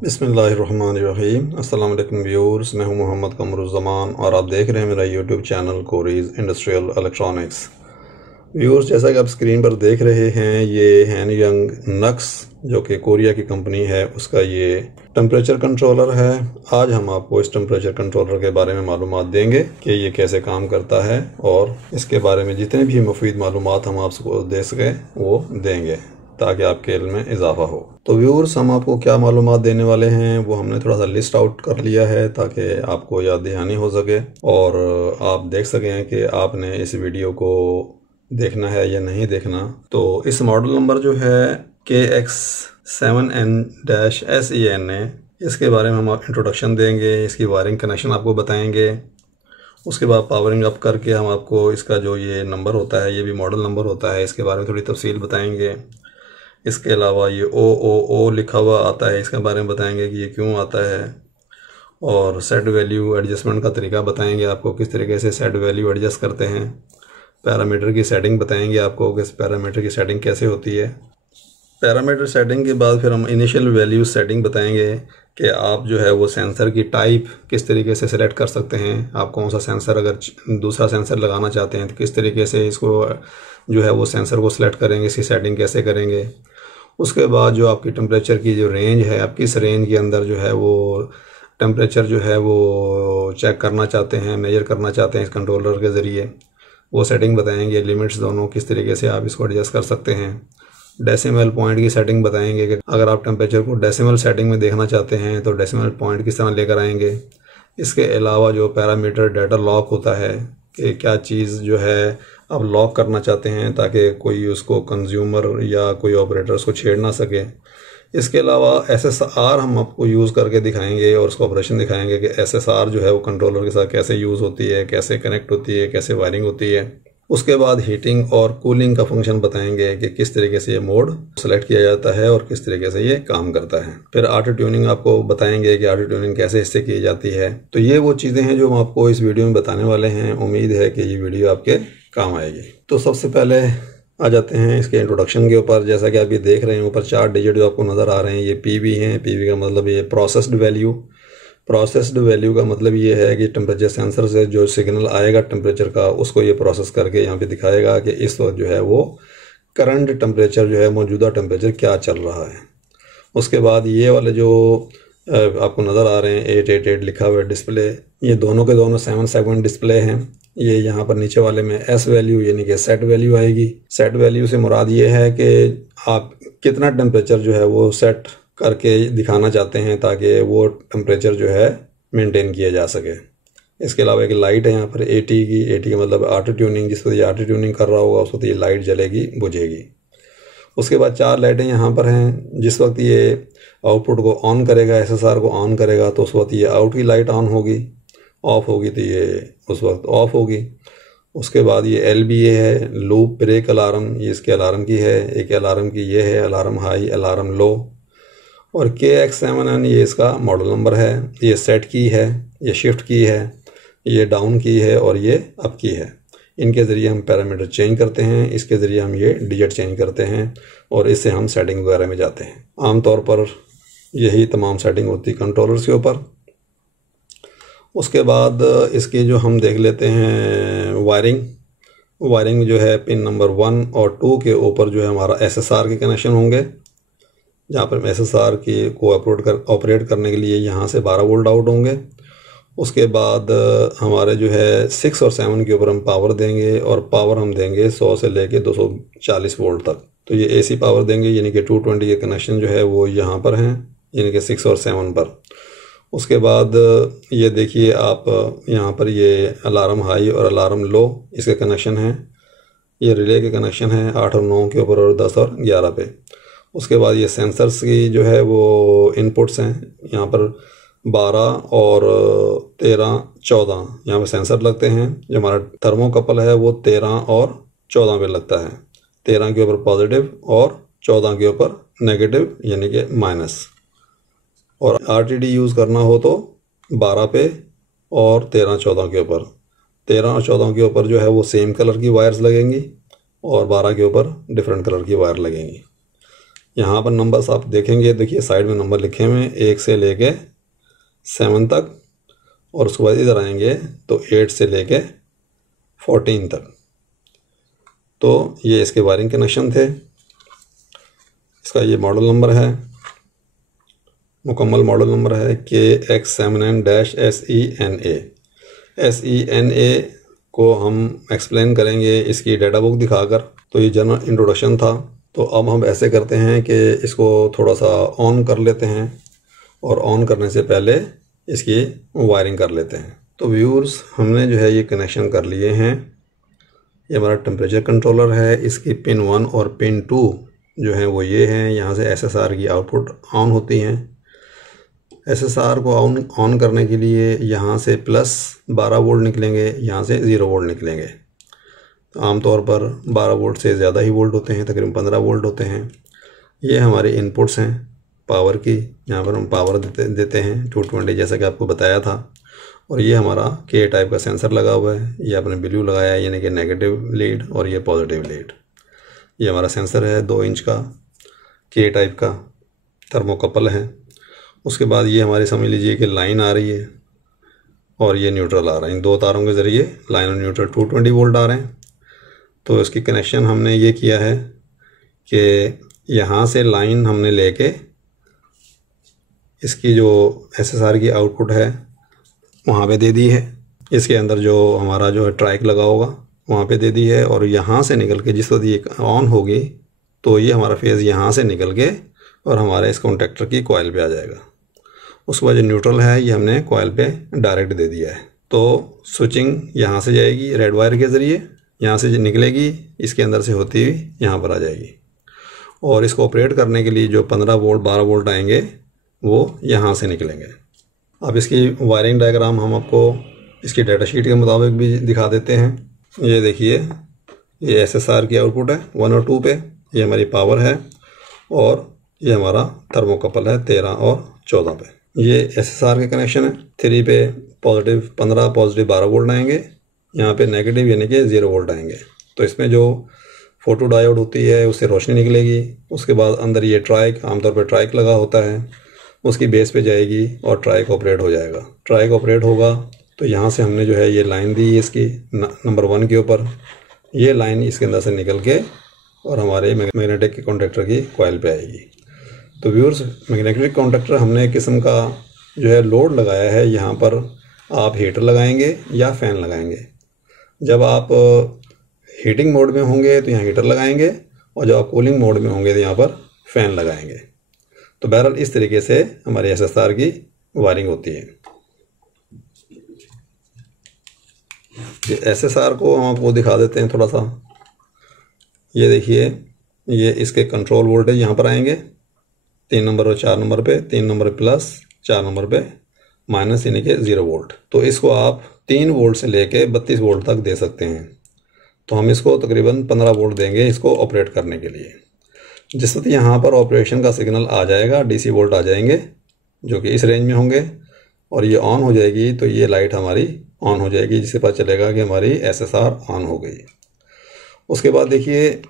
बिस्मिल्लाहिर्रहमानिर्रहीम। अस्सलाम वालेकुम व्यूअर्स, मैं हूं मोहम्मद कमरुज़्ज़मान और आप देख रहे हैं मेरा YouTube channel Cori's industrial electronics. Viewers, जैसा कि आप स्क्रीन पर देख रहे हैं, ये हैनयंग नक्स जो कि कोरिया की कंपनी है उसका ये टेम्परेचर कंट्रोलर है। आज हम आपको इस टेम्परेचर कंट्रोलर के बारे में मालूमात देंगे कि ये कैसे काम करता है और इसके बारे में जितने भी मुफीद मालूमात हम आपको दे सकें वो देंगे ताकि आपके इल्म में इजाफा हो। तो व्यूअर्स, हम आपको क्या मालूमात देने वाले हैं वो हमने थोड़ा सा लिस्ट आउट कर लिया है ताकि आपको याद दहानी हो सके और आप देख सकें कि आपने इस वीडियो को देखना है या नहीं देखना। तो इस मॉडल नंबर जो है KX7N-SEN है, इसके बारे में हम इंट्रोडक्शन देंगे, इसकी वायरिंग कनेक्शन आपको बताएंगे। उसके बाद पावरिंग अप करके हम आपको इसका जो ये नंबर होता है, ये भी मॉडल नंबर होता है, इसके बारे में थोड़ी तफसील बताएंगे। इसके अलावा ये ओ लिखा हुआ आता है, इसके बारे में बताएंगे कि ये क्यों आता है। और सेट वैल्यू एडजस्टमेंट का तरीका बताएंगे आपको, किस तरीके से सेट वैल्यू एडजस्ट करते हैं। पैरामीटर की सेटिंग बताएंगे आपको कि पैरामीटर की सेटिंग कैसे होती है। पैरामीटर सेटिंग के बाद फिर हम इनिशियल वैल्यू सेटिंग बताएंगे कि आप जो है वो सेंसर की टाइप किस तरीके से सेलेक्ट कर सकते हैं। आप कौन सा सेंसर, अगर दूसरा सेंसर लगाना चाहते हैं तो किस तरीके से इसको जो है वो सेंसर को सिलेक्ट करेंगे, इसकी सेटिंग कैसे करेंगे। उसके बाद जो आपकी टेम्परेचर की जो रेंज है, आप किस रेंज के अंदर जो है वो टेम्परेचर जो है वो चेक करना चाहते हैं, मेजर करना चाहते हैं इस कंट्रोलर के ज़रिए, वो सेटिंग बताएंगे। लिमिट्स दोनों किस तरीके से आप इसको एडजस्ट कर सकते हैं। डेसिमल पॉइंट की सेटिंग बताएंगे कि अगर आप टेम्परेचर को डेसिमल सेटिंग में देखना चाहते हैं तो डेसिमल पॉइंट किस तरह लेकर आएंगे। इसके अलावा जो पैरामीटर डाटा लॉक होता है कि क्या चीज़ जो है आप लॉक करना चाहते हैं ताकि कोई उसको कंज्यूमर या कोई ऑपरेटर उसको छेड़ ना सके। इसके अलावा SSR हम आपको यूज़ करके दिखाएंगे और उसका ऑपरेशन दिखाएंगे कि SSR जो है वो कंट्रोलर के साथ कैसे यूज़ होती है, कैसे कनेक्ट होती है, कैसे वायरिंग होती है। उसके बाद हीटिंग और कूलिंग का फंक्शन बताएंगे कि किस तरीके से ये मोड सेलेक्ट किया जाता है और किस तरीके से ये काम करता है। फिर ऑटो ट्यूनिंग आपको बताएंगे कि ऑटो ट्यूनिंग कैसे इससे की जाती है। तो ये वो चीज़ें हैं जो हम आपको इस वीडियो में बताने वाले हैं। उम्मीद है कि ये वीडियो आपके काम आएगी। तो सबसे पहले आ जाते हैं इसके इंट्रोडक्शन के ऊपर। जैसा कि आप ये देख रहे हैं, ऊपर 4 डिजिट जो आपको नज़र आ रहे हैं ये PV हैं। PV का मतलब ये प्रोसेस्ड वैल्यू। प्रोसेस्ड वैल्यू का मतलब ये है कि टेम्परेचर सेंसर से जो सिग्नल आएगा टेम्परेचर का, उसको ये प्रोसेस करके यहाँ पे दिखाएगा कि इस वक्त जो है वो करंट टेम्परेचर जो है, मौजूदा टेम्परेचर क्या चल रहा है। उसके बाद ये वाले जो आपको नज़र आ रहे हैं 888 लिखा हुआ है डिस्प्ले, ये दोनों के दोनों 7 सेगमेंट डिस्प्ले हैं। ये यहाँ पर नीचे वाले में S वैल्यू यानी कि सेट वैल्यू आएगी। सेट वैल्यू से मुराद ये है कि आप कितना टेम्परेचर जो है वो सेट करके दिखाना चाहते हैं ताकि वो टेम्परेचर जो है मेंटेन किया जा सके। इसके अलावा एक लाइट है यहाँ पर 80 की। 80 का मतलब ऑटो ट्यूनिंग, जिस वक्त ये ऑटो ट्यूनिंग कर रहा होगा उस वक्त ये लाइट जलेगी, बुझेगी। उसके बाद 4 लाइटें यहाँ पर हैं। जिस वक्त ये आउटपुट को ऑन करेगा, SSR को ऑन करेगा, तो उस वक्त ये आउट की लाइट ऑन होगी। ऑफ होगी तो ये उस वक्त ऑफ होगी। उसके बाद ये LBA है, लूप ब्रेक अलार्म, ये इसके अलार्म की है। एक अलार्म की ये है, अलार्म हाई, अलार्म लो। और KX7N ये इसका मॉडल नंबर है। ये सेट की है, ये शिफ्ट की है, ये डाउन की है और ये अप की है। इनके ज़रिए हम पैरामीटर चेंज करते हैं, इसके ज़रिए हम ये डिजिट चेंज करते हैं और इससे हम सेटिंग वगैरह में जाते हैं। आमतौर पर यही तमाम सेटिंग होती है कंट्रोलर्स के ऊपर। उसके बाद इसकी जो हम देख लेते हैं वायरिंग जो है पिन नंबर 1 और 2 के ऊपर जो है हमारा SSR के कनेक्शन होंगे, जहाँ पर SSR की को ऑपरेट करने के लिए यहाँ से 12 वोल्ट आउट होंगे। उसके बाद हमारे जो है 6 और 7 के ऊपर हम पावर देंगे और पावर हम देंगे 100 से लेके 240 वोल्ट तक। तो ये AC पावर देंगे यानी कि 220 के कनेक्शन जो है वो यहाँ पर हैं, यानी कि 6 और 7 पर। उसके बाद ये देखिए आप यहाँ पर ये अलार्म हाई और अलार्म लो, इसके कनेक्शन हैं। ये रिले के कनेक्शन हैं 8 और 9 के ऊपर और 10 और 11 पे। उसके बाद ये सेंसर्स की जो है वो इनपुट्स हैं, यहाँ पर 12 और 13 14 यहाँ पर सेंसर लगते हैं। जो हमारा थर्मोकपल है वो 13 और 14 पे लगता है। 13 के ऊपर पॉजिटिव और 14 के ऊपर नेगेटिव यानी कि माइनस। और RTD यूज़ करना हो तो 12 पे और 13 14 के ऊपर। 13 और 14 के ऊपर जो है वो सेम कलर की वायर्स लगेंगी और 12 के ऊपर डिफरेंट कलर की वायर लगेंगी। यहाँ पर नंबर्स आप देखेंगे, देखिए साइड में नंबर लिखे हुए हैं 1 से लेके 7 तक, और उसके बाद इधर आएंगे तो 8 से लेके 14 तक। तो ये इसके वायरिंग कनेक्शन थे। इसका ये मॉडल नंबर है, मुकम्मल मॉडल नंबर है KX79-SENA। SENA को हम एक्सप्लेन करेंगे इसकी डेटा बुक दिखाकर। तो ये जनरल इंट्रोडक्शन था। तो अब हम ऐसे करते हैं कि इसको थोड़ा सा ऑन कर लेते हैं, और ऑन करने से पहले इसकी वायरिंग कर लेते हैं। तो व्यूअर्स, हमने जो है ये कनेक्शन कर लिए हैं। ये हमारा टेम्परेचर कंट्रोलर है। इसकी पिन 1 और पिन 2 जो है वो ये हैं। यहाँ से SSR की आउटपुट ऑन होती हैं। SSR को ऑन करने के लिए यहाँ से प्लस 12 वोल्ट निकलेंगे, यहाँ से 0 वोल्ट निकलेंगे। तो आमतौर पर 12 वोल्ट से ज़्यादा ही वोल्ट होते हैं, तकरीबन 15 वोल्ट होते हैं। ये हमारे इनपुट्स हैं पावर की। यहाँ पर हम पावर देते हैं 220 जैसा कि आपको बताया था। और ये हमारा K टाइप का सेंसर लगा हुआ है। ये आपने ब्लू लगाया है, यानी कि नेगेटिव लीड, और ये पॉजिटिव लीड। ये हमारा सेंसर है 2 इंच का, K टाइप का थर्मोकपल है। उसके बाद ये हमारी समझ लीजिए कि लाइन आ रही है और ये न्यूट्रल आ रहा है। इन 2 तारों के ज़रिए लाइन और न्यूट्रल 220 वोल्ट आ रहे हैं। तो इसकी कनेक्शन हमने ये किया है कि यहाँ से लाइन हमने लेके इसकी जो SSR की आउटपुट है वहाँ पे दे दी है। इसके अंदर जो हमारा जो है ट्राइक लगा होगा वहाँ पे दे दी है। और यहाँ से निकल के जिस वक्त ये ऑन होगी तो ये हमारा फेज़ यहाँ से निकल के और हमारे इस कॉन्टेक्टर की कॉइल पे आ जाएगा। उसके बाद जो न्यूट्रल है ये हमने कॉइल पे डायरेक्ट दे दिया है। तो स्विचिंग यहाँ से जाएगी रेड वायर के ज़रिए, यहाँ से निकलेगी, इसके अंदर से होती हुई यहाँ पर आ जाएगी। और इसको ऑपरेट करने के लिए जो 15 वोल्ट 12 वोल्ट आएंगे वो यहाँ से निकलेंगे। अब इसकी वायरिंग डायग्राम हम आपको इसकी डाटा शीट के मुताबिक भी दिखा देते हैं। ये देखिए, ये SSR की आउटपुट है 1 और 2 पे, ये हमारी पावर है, और ये हमारा थर्मोकपल है 13 और 14 पे। ये SSR के कनेक्शन है। 3 पे पॉजिटिव 15 पॉजिटिव 12 वोल्ट आएंगे, यहाँ पे नेगेटिव यानी कि 0 वोल्ट आएंगे। तो इसमें जो फोटो डायोड होती है उससे रोशनी निकलेगी। उसके बाद अंदर ये ट्राइक, आमतौर पर ट्राइक लगा होता है, उसकी बेस पे जाएगी और ट्राइक ऑपरेट हो जाएगा। ट्राइक ऑपरेट होगा तो यहाँ से हमने जो है ये लाइन दी इसकी नंबर 1 के ऊपर। ये लाइन इसके अंदर से निकल के और हमारे मैग्नेटिक कॉन्टैक्टर की कॉइल पे आएगी। तो व्यूअर्स, मैग्नेटिक कॉन्टैक्टर हमने एक किस्म का जो है लोड लगाया है। यहाँ पर आप हीटर लगाएंगे या फ़ैन लगाएंगे। जब आप हीटिंग मोड में होंगे तो यहाँ हीटर लगाएंगे, और जब आप कूलिंग मोड में होंगे तो यहाँ पर फ़ैन लगाएंगे। तो बहरहाल इस तरीके से हमारी SSR की वायरिंग होती है। SSR को हम आपको दिखा देते हैं थोड़ा सा। ये देखिए, ये इसके कंट्रोल वोल्टेज यहाँ पर आएंगे 3 नंबर और 4 नंबर पे। 3 नंबर प्लस, 4 नंबर पे माइनस, यानी कि 0 वोल्ट। तो इसको आप 3 वोल्ट से लेके 32 वोल्ट तक दे सकते हैं। तो हम इसको तकरीबन 15 वोल्ट देंगे इसको ऑपरेट करने के लिए। जिस वक्त यहाँ पर ऑपरेशन का सिग्नल आ जाएगा, DC वोल्ट आ जाएंगे जो कि इस रेंज में होंगे, और ये ऑन हो जाएगी तो ये लाइट हमारी ऑन हो जाएगी, जिससे पता चलेगा कि हमारी SSR ऑन हो गई। उसके बाद देखिए,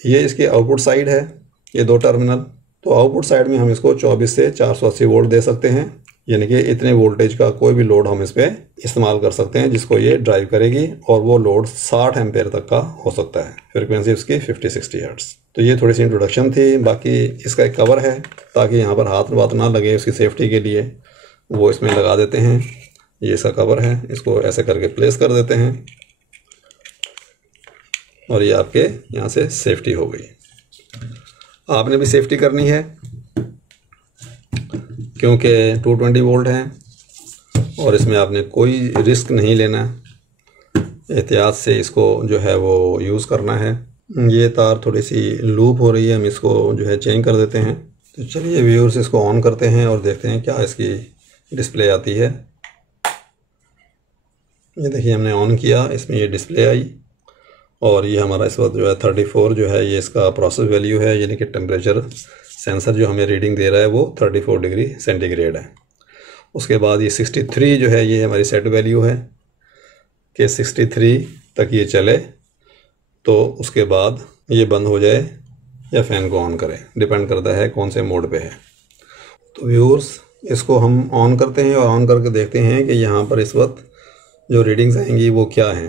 ये इसकी आउटपुट साइड है, ये 2 टर्मिनल। तो आउटपुट साइड में हम इसको 24 से 480 वोल्ट दे सकते हैं, यानी कि इतने वोल्टेज का कोई भी लोड हम इस पर इस्तेमाल कर सकते हैं जिसको ये ड्राइव करेगी। और वो लोड 60 एम्पेयर तक का हो सकता है। फ्रिक्वेंसी उसकी 50-60 हर्ट्ज। तो ये थोड़ी सी इंट्रोडक्शन थी। बाकी इसका एक कवर है ताकि यहाँ पर हाथ वाथ ना लगे, उसकी सेफ्टी के लिए वो इसमें लगा देते हैं। ये इसका कवर है, इसको ऐसे करके प्लेस कर देते हैं और ये आपके यहाँ से सेफ्टी हो गई। आपने भी सेफ्टी करनी है क्योंकि 220 वोल्ट है और इसमें आपने कोई रिस्क नहीं लेना। एहतियात से इसको जो है वो यूज़ करना है। ये तार थोड़ी सी लूप हो रही है, हम इसको जो है चेंज कर देते हैं। तो चलिए व्यूअर्स, इसको ऑन करते हैं और देखते हैं क्या इसकी डिस्प्ले आती है। ये देखिए, हमने ऑन किया, इसमें ये डिस्प्ले आई और ये हमारा इस वक्त जो है 34 जो है ये इसका प्रोसेस वैल्यू है, यानी कि टेम्परेचर सेंसर जो हमें रीडिंग दे रहा है वो 34 डिग्री सेंटीग्रेड है। उसके बाद ये 63 जो है ये हमारी सेट वैल्यू है कि 63 तक ये चले तो उसके बाद ये बंद हो जाए या फ़ैन को ऑन करें, डिपेंड करता है कौन से मोड पे है। तो व्यूअर्स, इसको हम ऑन करते हैं और ऑन करके देखते हैं कि यहाँ पर इस वक्त जो रीडिंग्स आएंगी वो क्या हैं।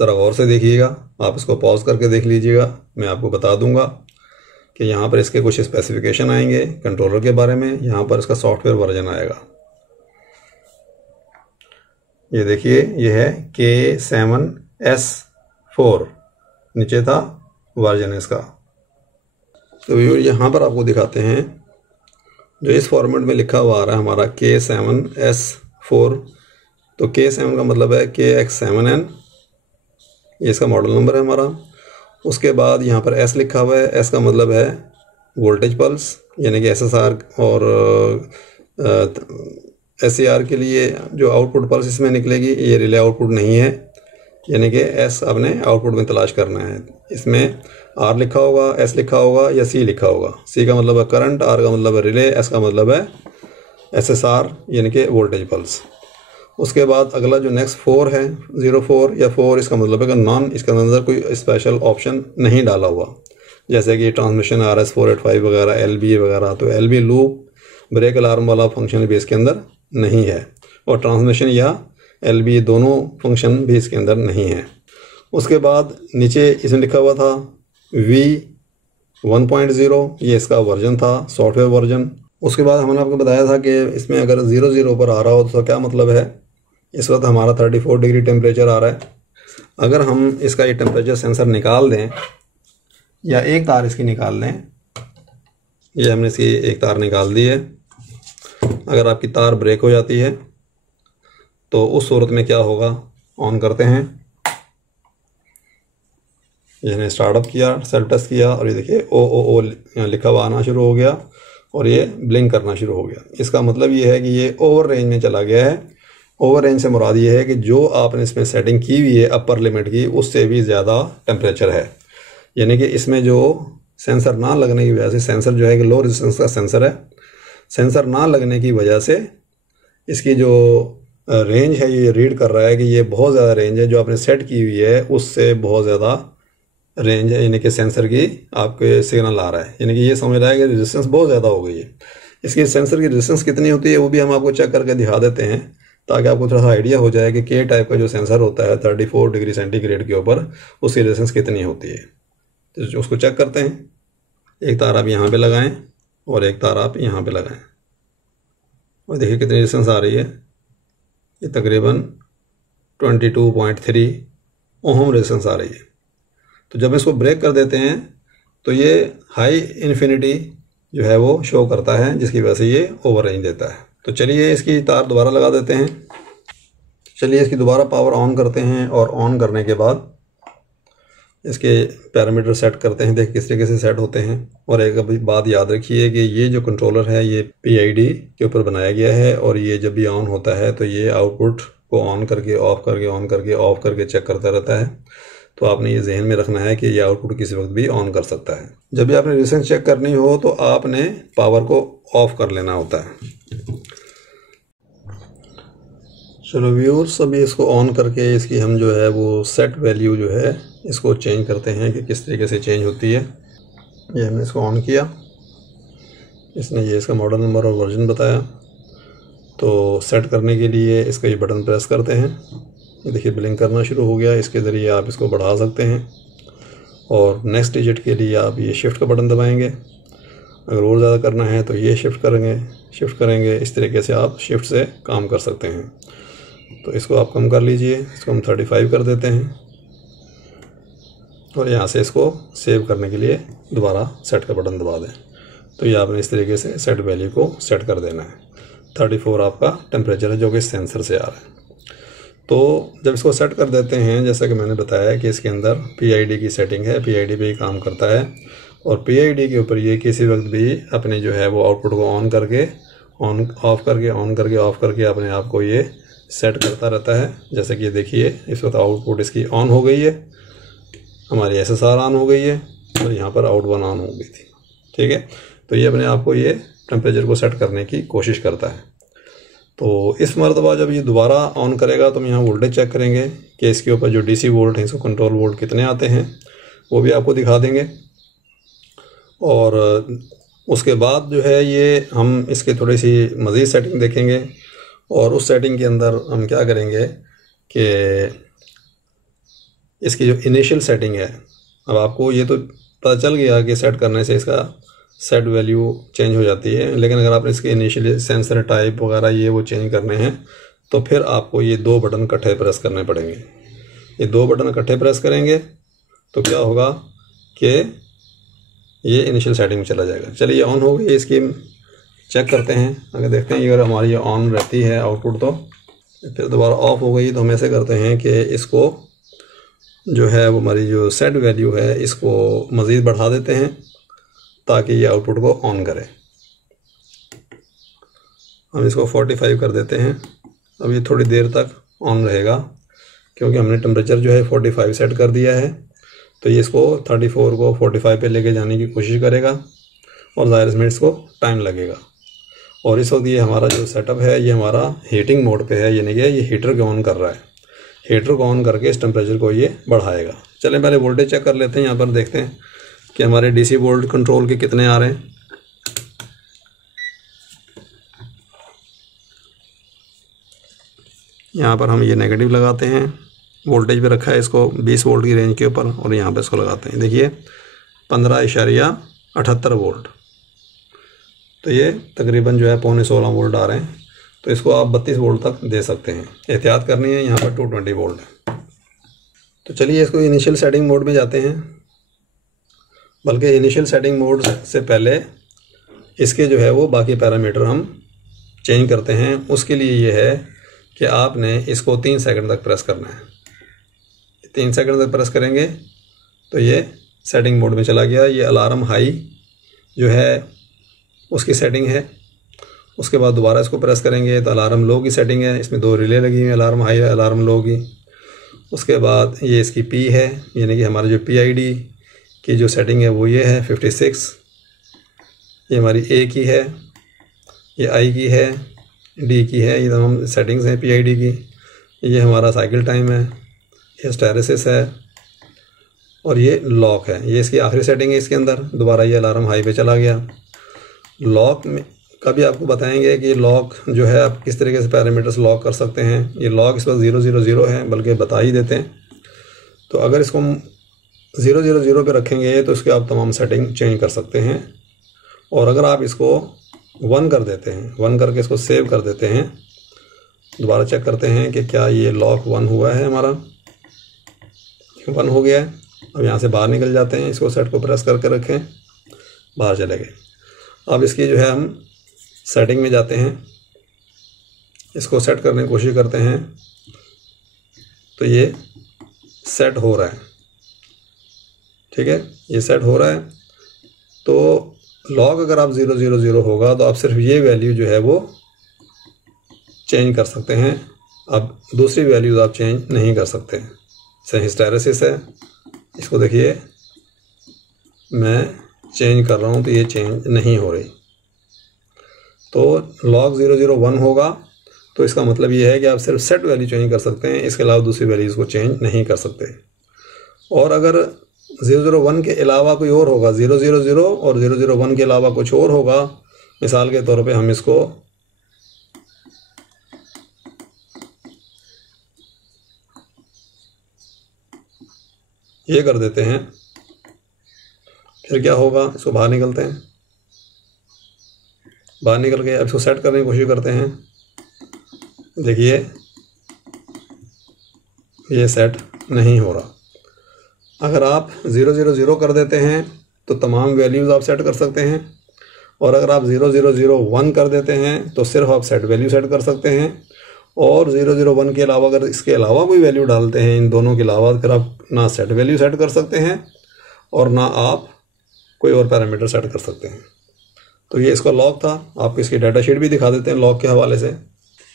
ज़रा गौर से देखिएगा, आप इसको पॉज करके देख लीजिएगा, मैं आपको बता दूंगा कि यहाँ पर इसके कुछ स्पेसिफिकेशन आएंगे कंट्रोलर के बारे में। यहाँ पर इसका सॉफ्टवेयर वर्जन आएगा, ये देखिए, ये है K7S4, नीचे था वर्जन इसका। तो व्यूअर यहाँ पर आपको दिखाते हैं जो इस फॉर्मेट में लिखा हुआ आ रहा है हमारा K7S4। तो K7 का मतलब है KX7N, ये इसका मॉडल नंबर है हमारा। उसके बाद यहाँ पर S लिखा हुआ है, S का मतलब है वोल्टेज पल्स, यानी कि SSR और SAR के लिए जो आउटपुट पल्स इसमें निकलेगी ये रिले आउटपुट नहीं है, यानी कि S आपने आउटपुट में तलाश करना है। इसमें R लिखा होगा, S लिखा होगा या C लिखा होगा। C का मतलब है करंट, R का मतलब है रिले, S का मतलब है SSR यानी कि वोल्टेज पल्स। उसके बाद अगला जो नेक्स्ट 4 है, 04 या 4, इसका मतलब है कि नॉन, इसके अंदर कोई स्पेशल ऑप्शन नहीं डाला हुआ, जैसे कि ट्रांसमिशन RS485 वगैरह, LBA वगैरह। तो LB लूप ब्रेक अलार्म वाला फंक्शन भी इसके अंदर नहीं है, और ट्रांसमिशन या LB दोनों फंक्शन भी इसके अंदर नहीं है। उसके बाद नीचे इसमें लिखा हुआ था V1.0, ये इसका वर्जन था, सॉफ्टवेयर वर्जन। उसके बाद हमने आपको बताया था कि इसमें अगर 00 पर आ रहा हो तो क्या मतलब है। इस वक्त हमारा 34 डिग्री टेम्परेचर आ रहा है। अगर हम इसका ये टेम्परेचर सेंसर निकाल दें या एक तार इसकी निकाल दें, ये हमने इसकी एक तार निकाल दी है, अगर आपकी तार ब्रेक हो जाती है तो उस सूरत में क्या होगा। ऑन करते हैं, इसने स्टार्टअप किया, सेल्फ टेस्ट किया, और ये देखिए ओ यहाँ लिखा हुआ आना शुरू हो गया और ये ब्लिंक करना शुरू हो गया। इसका मतलब ये है कि ये ओवर रेंज में चला गया है। ओवर रेंज से मुराद ये है कि जो आपने इसमें सेटिंग की हुई है अपर लिमिट की, उससे भी ज़्यादा टेम्परेचर है, यानी कि इसमें जो सेंसर ना लगने की वजह से, सेंसर जो है कि लो रेजिस्टेंस का सेंसर है, सेंसर ना लगने की वजह से इसकी जो रेंज है ये रीड कर रहा है कि ये बहुत ज़्यादा रेंज है, जो आपने सेट की हुई है उससे बहुत ज़्यादा रेंज है, यानी कि सेंसर की आपके सिग्नल आ रहा है, यानी कि ये समझ रहा है कि रेजिस्टेंस बहुत ज़्यादा हो गई है। इसकी सेंसर की रेजिस्टेंस कितनी होती है वो भी हम आपको चेक करके दिखा देते हैं, ताकि आपको थोड़ा सा आइडिया हो जाए कि के टाइप का जो सेंसर होता है 34 डिग्री सेंटीग्रेड के ऊपर, उसकी रेजिस्टेंस कितनी होती है। तो उसको चेक करते हैं। एक तार आप यहाँ पे लगाएं और एक तार आप यहाँ पे लगाएं, और देखिए कितनी रेजिस्टेंस आ रही है। ये तकरीबन 22.3 ओम रेजिस्टेंस आ रही है। तो जब इसको ब्रेक कर देते हैं तो ये हाई इन्फिनिटी जो है वो शो करता है, जिसकी वजह से ये ओवर रेंज देता है। तो चलिए इसकी तार दोबारा लगा देते हैं। चलिए इसकी दोबारा पावर ऑन करते हैं, और ऑन करने के बाद इसके पैरामीटर सेट करते हैं, देख किस तरीके से सेट होते हैं। और एक अभी बात याद रखिए कि ये जो कंट्रोलर है ये PID के ऊपर बनाया गया है, और ये जब भी ऑन होता है तो ये आउटपुट को ऑन करके ऑफ करके ऑन करके ऑफ करके चेक करता रहता है। तो आपने ये जहन में रखना है कि ये आउटपुट किसी वक्त भी ऑन कर सकता है। जब भी आपने रेजिस्टेंस चेक करनी हो तो आपने पावर को ऑफ कर लेना होता है। चलो व्यूअर्स, अभी इसको ऑन करके इसकी हम जो है वो सेट वैल्यू जो है इसको चेंज करते हैं कि किस तरीके से चेंज होती है। ये हमने इसको ऑन किया, इसने ये इसका मॉडल नंबर और वर्जन बताया। तो सेट करने के लिए इसका ये बटन प्रेस करते हैं, ये देखिए ब्लिंक करना शुरू हो गया। इसके ज़रिए आप इसको बढ़ा सकते हैं, और नेक्स्ट डिजिट के लिए आप ये शिफ्ट का बटन दबाएंगे। अगर और ज़्यादा करना है तो ये शिफ्ट करेंगे। इस तरीके से आप शिफ्ट से काम कर सकते हैं। तो इसको आप कम कर लीजिए, इसको हम 35 कर देते हैं, और यहाँ से इसको सेव करने के लिए दोबारा सेट का बटन दबा दें। तो ये आपने इस तरीके से सेट वैल्यू को सेट कर देना है। 34 आपका टेम्परेचर है जो कि सेंसर से आ रहा है। तो जब इसको सेट कर देते हैं, जैसा कि मैंने बताया कि इसके अंदर PID की सेटिंग है, PID पे ही काम करता है, और PID के ऊपर ये किसी वक्त भी अपने जो है वो आउटपुट को ऑन करके ऑन ऑफ करके ऑन करके ऑफ करके अपने आप को ये सेट करता रहता है। जैसे कि देखिए इस वक्त आउटपुट इसकी ऑन हो गई है, हमारी SSR ऑन हो गई है, और यहाँ पर आउट 1 ऑन हो गई थी। ठीक है, तो ये अपने आप को ये टेम्परेचर को सेट करने की कोशिश करता है। तो इस मरतबा जब ये दोबारा ऑन करेगा तो हम यहाँ वोल्टेज चेक करेंगे कि इसके ऊपर जो DC वोल्ट हैं, इसको कंट्रोल वोल्ट कितने आते हैं, वो भी आपको दिखा देंगे। और उसके बाद जो है ये हम इसकी थोड़ी सी मज़ीद सेटिंग देखेंगे, और उस सेटिंग के अंदर हम क्या करेंगे कि इसकी जो इनिशियल सेटिंग है, अब आपको ये तो पता चल गया कि सेट करने से इसका सेट वैल्यू चेंज हो जाती है, लेकिन अगर आपने इसके इनिशियल सेंसर टाइप वगैरह ये वो चेंज करने हैं तो फिर आपको ये 2 बटन इकट्ठे प्रेस करने पड़ेंगे। ये 2 बटन इकट्ठे प्रेस करेंगे तो क्या होगा कि ये इनिशियल सेटिंग में चला जाएगा। चलिए ऑन हो गई, इसकी चेक करते हैं। अगर देखते हैं अगर हमारी ये ऑन रहती है आउटपुट, तो फिर दोबारा ऑफ हो गई, तो हम ऐसे करते हैं कि इसको जो है वो हमारी जो सेट वैल्यू है इसको मज़ीद बढ़ा देते हैं ताकि ये आउटपुट को ऑन करे। हम इसको 45 कर देते हैं। अब ये थोड़ी देर तक ऑन रहेगा क्योंकि हमने टेम्परेचर जो है 45 सेट कर दिया है, तो ये इसको 34 को 45 पे लेके जाने की कोशिश करेगा और ज़ाहिर इसमें इसको टाइम लगेगा। और इस वक्त ये हमारा जो सेटअप है ये हमारा हीटिंग मोड पे है, यानी कि ये हीटर को ऑन कर रहा है। हीटर को ऑन करके इस टेम्परेचर को ये बढ़ाएगा। चलें पहले वोल्टेज चेक कर लेते हैं। यहाँ पर देखते हैं कि हमारे डीसी वोल्ट कंट्रोल के कितने आ रहे हैं। यहाँ पर हम ये नेगेटिव लगाते हैं, वोल्टेज पे रखा है इसको 20 वोल्ट की रेंज के ऊपर, और यहाँ पे इसको लगाते हैं। देखिए 15.78 वोल्ट, तो ये तकरीबन जो है 15.16 वोल्ट आ रहे हैं। तो इसको आप 32 वोल्ट तक दे सकते हैं। एहतियात करनी है, यहाँ पर 220 वोल्ट है। तो चलिए इसको इनिशियल सेटिंग मोड में जाते हैं, बल्कि इनिशियल सेटिंग मोड से पहले इसके जो है वो बाकी पैरामीटर हम चेंज करते हैं। उसके लिए ये है कि आपने इसको 3 सेकंड तक प्रेस करना है। 3 सेकंड तक प्रेस करेंगे तो ये सेटिंग मोड में चला गया। ये अलार्म हाई जो है उसकी सेटिंग है। उसके बाद दोबारा इसको प्रेस करेंगे तो अलार्म लो की सेटिंग है। इसमें 2 रिले लगी हुई हैं, अलार्म हाई अलार्म लो की। उसके बाद ये इसकी पी है, यानी कि हमारा जो PID की जो सेटिंग है वो ये है 56। ये हमारी A की है, ये I की है, D की है। ये तमाम सेटिंग्स हैं PID की। ये हमारा साइकिल टाइम है, ये स्टेरेसिस है, और ये लॉक है। ये इसकी आखिरी सेटिंग है इसके अंदर। दोबारा ये अलार्म हाई पे चला गया। लॉक में का भी आपको बताएंगे कि लॉक जो है आप किस तरीके से पैरामीटर्स लॉक कर सकते हैं। ये लॉक इस वक्त 000 है, बल्कि बता ही देते हैं। तो अगर इसको 000 पे रखेंगे तो इसके आप तमाम सेटिंग चेंज कर सकते हैं। और अगर आप इसको 1 कर देते हैं, 1 करके इसको सेव कर देते हैं, दोबारा चेक करते हैं कि क्या ये लॉक 1 हुआ है। हमारा 1 हो गया है। अब यहाँ से बाहर निकल जाते हैं, इसको सेट को प्रेस करके रखें, बाहर चले गए। अब इसकी जो है हम सेटिंग में जाते हैं, इसको सेट करने की कोशिश करते हैं, तो ये सेट हो रहा है। ठीक है, ये सेट हो रहा है। तो लॉग अगर आप 000 होगा तो आप सिर्फ ये वैल्यू जो है वो चेंज कर सकते हैं। अब दूसरी वैल्यूज आप चेंज नहीं कर सकते। जैसे हिस्टेरेसिस है, इसको देखिए मैं चेंज कर रहा हूँ तो ये चेंज नहीं हो रही। तो लॉग 001 होगा तो इसका मतलब ये है कि आप सिर्फ सेट वैल्यू चेंज कर सकते हैं, इसके अलावा दूसरी वैल्यूज़ को चेंज नहीं कर सकते। और अगर 001 के अलावा कोई और होगा, 000 और 001 के अलावा कुछ और होगा, मिसाल के तौर पे हम इसको ये कर देते हैं, फिर क्या होगा, इसको बाहर निकलते हैं, बाहर निकल के अब इसको सेट करने की कोशिश करते हैं। देखिए ये सेट नहीं हो रहा। अगर आप 000 कर देते हैं तो तमाम वैल्यूज़ आप सेट कर सकते हैं, और अगर आप 0001 कर देते हैं तो सिर्फ आप सेट वैल्यू सेट कर सकते हैं। और 001 के अलावा अगर इसके अलावा कोई वैल्यू डालते हैं, इन दोनों के अलावा, फिर आप ना सेट वैल्यू सेट कर सकते हैं और ना आप कोई और पैरामीटर सेट कर सकते हैं। तो ये इसका लॉक था। आपको इसकी डाटा शीट भी दिखा देते हैं लॉक के हवाले से।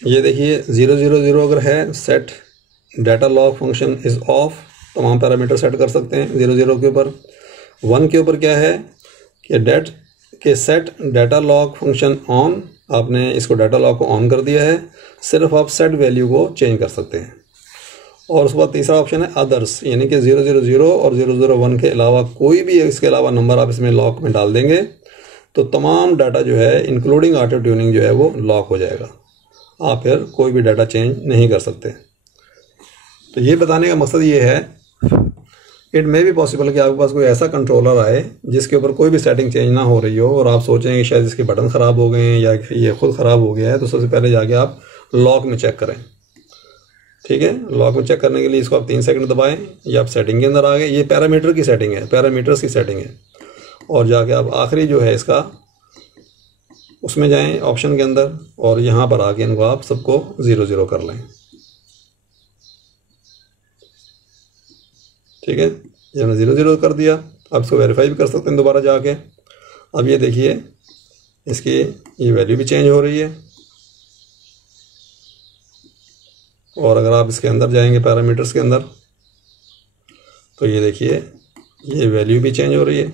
ये देखिए 000 अगर है, set data lock function is of, तमाम पैरामीटर सेट कर सकते हैं 00 के ऊपर। 1 के ऊपर क्या है कि set data lock function on, आपने इसको डाटा लॉक को ऑन कर दिया है, सिर्फ आप सेट वैल्यू को चेंज कर सकते हैं। और उसके बाद तीसरा ऑप्शन है अदर्स, यानी कि 000 और 001 के अलावा कोई भी इसके अलावा नंबर आप इसमें लॉक में डाल देंगे तो तमाम डाटा जो है इंक्लूडिंग ऑटो ट्यूनिंग जो है वो लॉक हो जाएगा, आप फिर कोई भी डाटा चेंज नहीं कर सकते। तो ये बताने का मकसद ये है, इट मे भी पॉसिबल कि आपके पास कोई ऐसा कंट्रोलर आए जिसके ऊपर कोई भी सेटिंग चेंज ना हो रही हो और आप सोचें कि शायद इसके बटन ख़राब हो गए हैं या ये खुद ख़राब हो गया है, तो सबसे पहले जाके आप लॉक में चेक करें। ठीक है, लॉक में चेक करने के लिए इसको आप 3 सेकंड दबाएं, या आप सेटिंग के अंदर आ गए। ये पैरामीटर की सेटिंग है, पैरामीटर्स की सेटिंग है, और जाके आप आखिरी जो है इसका उसमें जाएं ऑप्शन के अंदर, और यहाँ पर आके इनको आप सबको 0 कर लें। ठीक है, ये हमने 0 कर दिया। अब इसको वेरीफाई भी कर सकते हैं दोबारा जाके। अब ये देखिए इसकी ये वैल्यू भी चेंज हो रही है, और अगर आप इसके अंदर जाएंगे पैरामीटर्स के अंदर तो ये देखिए ये वैल्यू भी चेंज हो रही है।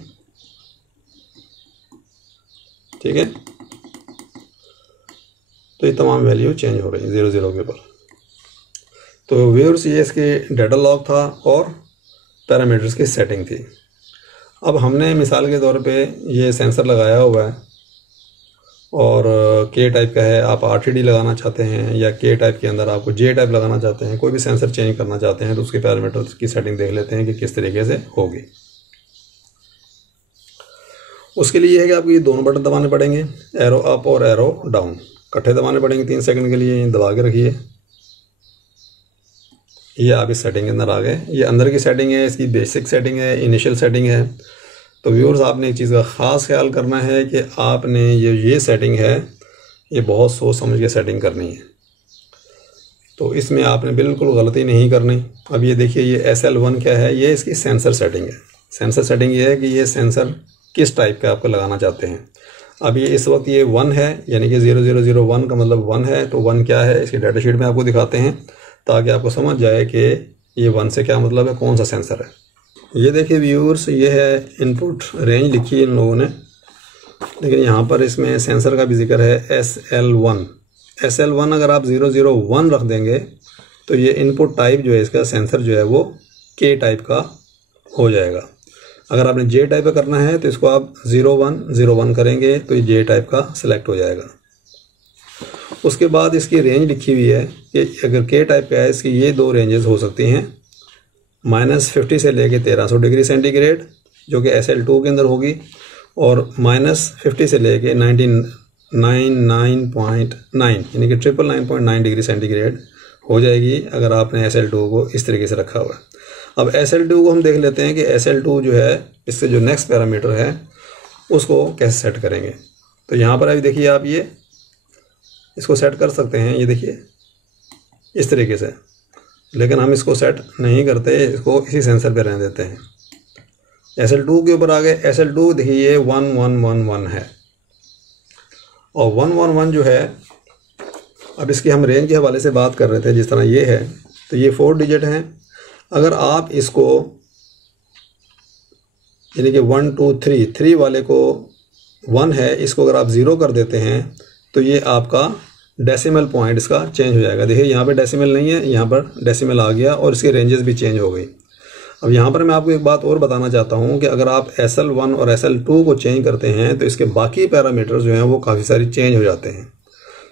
ठीक है, तो ये तमाम वैल्यू चेंज हो रही है 0 के ऊपर। तो व्यूअर्स ये इसके डाटा लॉग था और पैरामीटर्स की सेटिंग थी। अब हमने मिसाल के तौर पे ये सेंसर लगाया हुआ है और के टाइप का है, आप RTD लगाना चाहते हैं या के टाइप के अंदर आपको J टाइप लगाना चाहते हैं, कोई भी सेंसर चेंज करना चाहते हैं, तो उसके पैरामीटर्स की सेटिंग देख लेते हैं कि किस तरीके से होगी। उसके लिए है कि आपको ये दोनों बटन दबाने पड़ेंगे, एरो अप और एरो डाउन, इकट्ठे दबाने पड़ेंगे 3 सेकंड के लिए। दबा के रखिए, ये आप इस सेटिंग के अंदर आ गए। ये अंदर की सेटिंग है, इसकी बेसिक सेटिंग है, इनिशियल सेटिंग है। तो व्यूअर्स आपने एक चीज़ का ख़ास ख्याल करना है कि आपने ये सेटिंग है ये बहुत सोच समझ के सेटिंग करनी है, तो इसमें आपने बिल्कुल गलती नहीं करनी। अब ये देखिए ये SL1 क्या है, ये इसकी सेंसर सेटिंग है। सेंसर सेटिंग ये है कि ये सेंसर किस टाइप का आपको लगाना चाहते हैं। अब ये इस वक्त ये 1 है, यानी कि 0001 का मतलब 1 है। तो 1 क्या है इसकी डाटा शीट में आपको दिखाते हैं ताकि आपको समझ जाए कि ये 1 से क्या मतलब है, कौन सा सेंसर है। ये देखिए व्यूअर्स, ये है इनपुट रेंज लिखी है इन लोगों ने, लेकिन यहाँ पर इसमें सेंसर का भी जिक्र है SL1। SL1 अगर आप 001 रख देंगे तो ये इनपुट टाइप जो है इसका सेंसर जो है वो K टाइप का हो जाएगा। अगर आपने J टाइप का करना है तो इसको आप 0101 करेंगे तो ये J टाइप का सिलेक्ट हो जाएगा। उसके बाद इसकी रेंज लिखी हुई है कि अगर K टाइप का है इसकी ये 2 रेंजेस हो सकती हैं, -50 से लेके 1300 डिग्री सेंटीग्रेड जो कि SL2 के अंदर होगी, और -50 से लेके 99.9 यानी कि 999.9 डिग्री सेंटीग्रेड हो जाएगी अगर आपने SL2 को इस तरीके से रखा हुआ है। अब SL2 को हम देख लेते हैं कि SL2 जो है इससे जो नेक्स्ट पैरामीटर है उसको कैसे सेट करेंगे। तो यहाँ पर अभी देखिए आप ये इसको सेट कर सकते हैं, ये देखिए इस तरीके से, लेकिन हम इसको सेट नहीं करते, इसको इसी सेंसर पे रहने देते हैं। SL2 के ऊपर आ गए। SL2 देखिए ये 1111 है, और 111 जो है, अब इसकी हम रेंज के हवाले से बात कर रहे थे, जिस तरह ये है तो ये 4 डिजिट हैं। अगर आप इसको यानी कि 1 2 3 वाले को 1 है, इसको अगर आप 0 कर देते हैं तो ये आपका डेसिमल पॉइंट इसका चेंज हो जाएगा। देखिए यहाँ पे डेसिमल नहीं है, यहाँ पर डेसिमल आ गया और इसकी रेंजेस भी चेंज हो गई। अब यहाँ पर मैं आपको एक बात और बताना चाहता हूँ कि अगर आप SL1 और SL2 को चेंज करते हैं तो इसके बाकी पैरामीटर्स जो हैं वो काफ़ी सारी चेंज हो जाते हैं।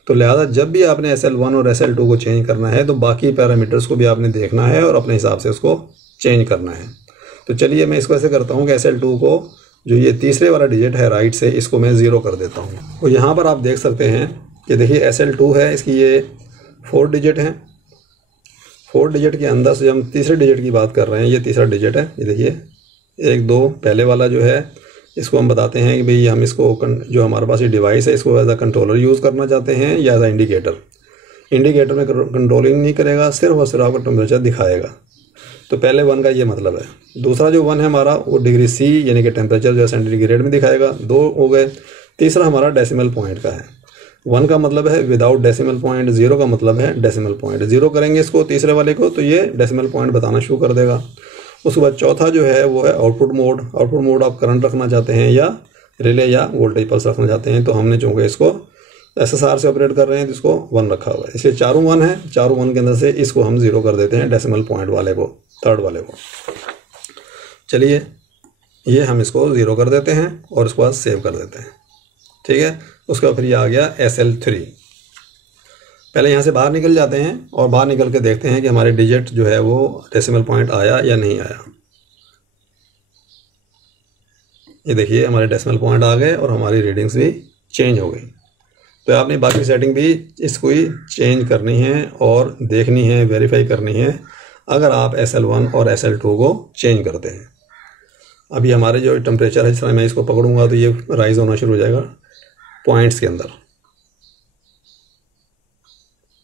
तो लिहाजा जब भी आपने SL1 और SL2 को चेंज करना है तो बाकी पैरामीटर्स को भी आपने देखना है और अपने हिसाब से उसको चेंज करना है। तो चलिए मैं इसको ऐसे करता हूँ कि SL2 को जो ये तीसरे वाला डिजिट है राइट से, इसको मैं 0 कर देता हूँ। और यहाँ पर आप देख सकते हैं कि देखिए SL2 है, इसकी ये 4 डिजिट हैं। 4 डिजिट के अंदर से हम तीसरे डिजिट की बात कर रहे हैं, ये तीसरा डिजिट है। ये देखिए 1 2 पहले वाला जो है इसको हम बताते हैं कि भाई हम इसको जो हमारे पास ये डिवाइस है इसको एज अ कंट्रोलर यूज़ करना चाहते हैं या एज अ इंडिकेटर। इंडिकेटर में कंट्रोलिंग नहीं करेगा, सिर्फ और सिर्फ आपको टेम्परेचर दिखाएगा। तो पहले 1 का ये मतलब है। दूसरा जो 1 है हमारा वो डिग्री C यानी कि टेम्परेचर जो है सेंटीग्रेड में दिखाएगा, 2 हो गए। तीसरा हमारा डेसिमल पॉइंट का है। 1 का मतलब है विदाउट डेसिमल पॉइंट, 0 का मतलब है डेसिमल पॉइंट। 0 करेंगे इसको तीसरे वाले को तो ये डेसिमल पॉइंट बताना शुरू कर देगा। उसके बाद चौथा जो है वो है आउटपुट मोड। आउटपुट मोड आप करंट रखना चाहते हैं या रिले या वोल्टेज पल्स रखना चाहते हैं। तो हमने चूँकि इसको SSR से ऑपरेट कर रहे हैं तो इसको 1 रखा हुआ है, इसलिए चारों 1 है। चारों 1 के अंदर से इसको हम 0 कर देते हैं, डेसिमल पॉइंट वाले को, थर्ड वाले को। चलिए ये हम इसको 0 कर देते हैं और उसके बाद सेव कर देते हैं, ठीक है। उसके बाद फिर ये आ गया SL3। पहले यहाँ से बाहर निकल जाते हैं और बाहर निकल के देखते हैं कि हमारे डिजिट जो है वो डेसिमल पॉइंट आया या नहीं आया। ये देखिए हमारे डेसिमल पॉइंट आ गए और हमारी रीडिंग्स भी चेंज हो गई। तो आपने बाकी सेटिंग भी इसको ही चेंज करनी है और देखनी है, वेरीफाई करनी है अगर आप SL1 और SL2 को चेंज करते हैं। अभी हमारे जो टेम्परेचर है, जिस तरह मैं इसको पकड़ूंगा तो ये राइज होना शुरू हो जाएगा पॉइंट्स के अंदर,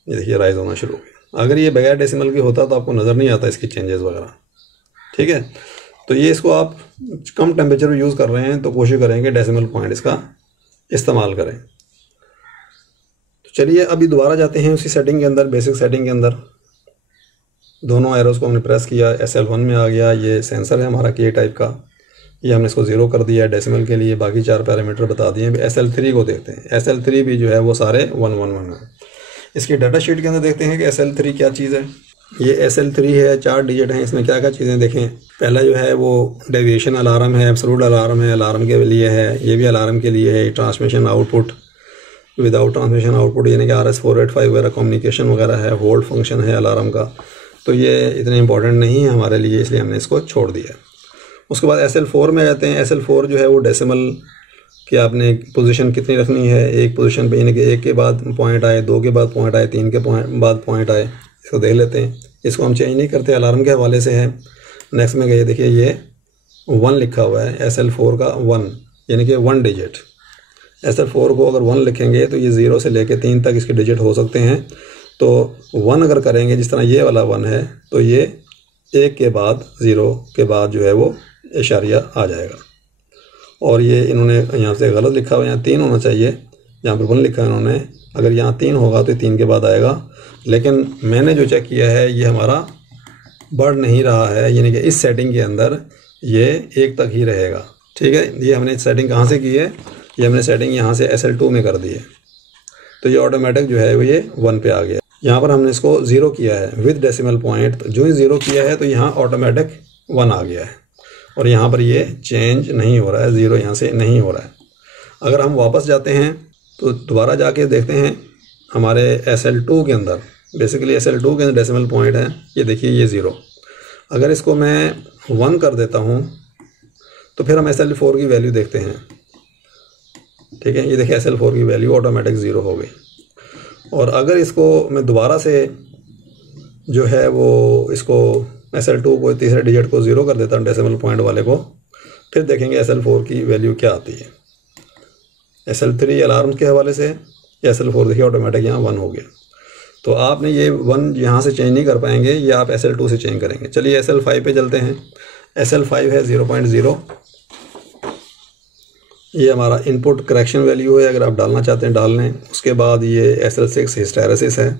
ये देखिए राइज होना शुरू हो गया। अगर ये बगैर डेसिमल की होता तो आपको नज़र नहीं आता इसकी चेंजेस वगैरह, ठीक है। तो ये इसको आप कम टेम्परेचर में यूज़ कर रहे हैं तो कोशिश करेंगे डेसिमल पॉइंट इसका इस्तेमाल करें। तो चलिए अभी दोबारा जाते हैं उसी सेटिंग के अंदर, बेसिक सेटिंग के अंदर। दोनों एरोज़ को हमने प्रेस किया, SL1 में आ गया, ये सेंसर है हमारा के टाइप का, ये हमने इसको 0 कर दिया है डेसिमल के लिए, बाकी 4 पैरामीटर बता दिए। SL3 को देखते हैं, SL3 भी जो है वो सारे 111 है। इसकी डाटा शीट के अंदर देखते हैं कि SL3 क्या चीज़ है। ये SL3 है, 4 डिजिट हैं, इसमें क्या क्या चीज़ें देखें। पहला जो है वो डेविएशन अलार्म है, एब्सोल्यूट अलार्म है, अलार्म के लिए है, ये भी अलार्म के लिए है। Transmission output, without transmission output यानी कि RS485 वगैरह कम्युनिकेशन वगैरह है, होल्ड फंक्शन है अलार्म का, तो ये इतने इंपॉर्टेंट नहीं है हमारे लिए, इसलिए हमने इसको छोड़ दिया। उसके बाद SL4 में जाते हैं। SL4 जो है वो डेसिमल कि आपने पोजीशन कितनी रखनी है, एक पोजीशन पे, यानी कि 1 के बाद पॉइंट आए, 2 के बाद पॉइंट आए, 3 के बाद पॉइंट आए, इसको देख लेते हैं। इसको हम चेंज नहीं करते, अलार्म के हवाले से है। नेक्स्ट में गए, देखिए ये 1 लिखा हुआ है, SL4 का 1 यानी कि 1 डिजिट। SL4 को अगर 1 लिखेंगे तो ये 0 से लेके 3 तक इसके डिजिट हो सकते हैं। तो 1 अगर करेंगे, जिस तरह ये वाला 1 है, तो ये 1 के बाद 0 के बाद जो है वो इशारिया आ जाएगा। और ये इन्होंने यहाँ से गलत लिखा हुआ, यहाँ 3 होना चाहिए, जहाँ पर 1 लिखा है इन्होंने, अगर यहाँ 3 होगा तो 3 के बाद आएगा। लेकिन मैंने जो चेक किया है ये हमारा बढ़ नहीं रहा है, यानी कि इस सेटिंग के अंदर ये 1 तक ही रहेगा, ठीक है। ये हमने सेटिंग कहाँ से की है, ये हमने सेटिंग यहाँ से SL2 में कर दी है, तो ये ऑटोमेटिक जो है वो ये 1 पे आ गया। यहाँ पर हमने इसको 0 किया है विद डेसिमल पॉइंट, तो जो ही 0 किया है तो यहाँ ऑटोमेटिक 1 आ गया है और यहाँ पर ये चेंज नहीं हो रहा है, 0 यहाँ से नहीं हो रहा है। अगर हम वापस जाते हैं तो दोबारा जाके देखते हैं हमारे SL2 के अंदर, बेसिकली SL2 के अंदर डेसिमल पॉइंट है, ये देखिए ये 0। अगर इसको मैं 1 कर देता हूँ तो फिर हम SL4 की वैल्यू देखते हैं, ठीक है। ये देखिए SL4 की वैल्यू ऑटोमेटिक 0 हो गई। और अगर इसको मैं दोबारा से जो है वो इसको SL2 को, तीसरे डिजिट को 0 कर देता हूँ डेसिमल पॉइंट वाले को, फिर देखेंगे SL4 की वैल्यू क्या आती है। SL3 अलार्म के हवाले से, SL4 देखिए ऑटोमेटिक यहाँ 1 हो गया। तो आपने ये 1 यहाँ से चेंज नहीं कर पाएंगे, ये आप SL2 से चेंज करेंगे। चलिए SL5 पे चलते हैं। SL5 है 0.0, ये हमारा इनपुट करेक्शन वैल्यू है, अगर आप डालना चाहते हैं डाल लें। उसके बाद ये SL6 हिस्टैरिसिस है,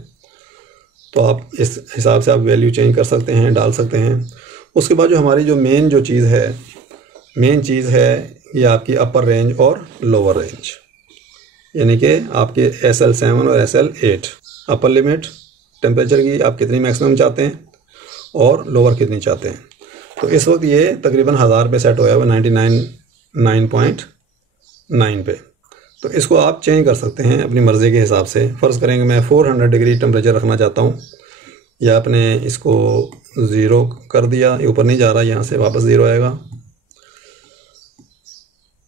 तो आप इस हिसाब से आप वैल्यू चेंज कर सकते हैं, डाल सकते हैं। उसके बाद जो हमारी जो मेन चीज़ है ये आपकी अपर रेंज और लोअर रेंज, यानी कि आपके SL7 और SL8। अपर लिमिट टेम्परेचर की आप कितनी मैक्सिमम चाहते हैं और लोअर कितनी चाहते हैं। तो इस वक्त ये तकरीबन 1000 पे सेट होया हुआ, 99.9 पे। तो इसको आप चेंज कर सकते हैं अपनी मर्ज़ी के हिसाब से। फ़र्ज़ करेंगे मैं 400 डिग्री टेम्परेचर रखना चाहता हूँ, या आपने इसको 0 कर दिया, ये ऊपर नहीं जा रहा, यहाँ से वापस 0 आएगा,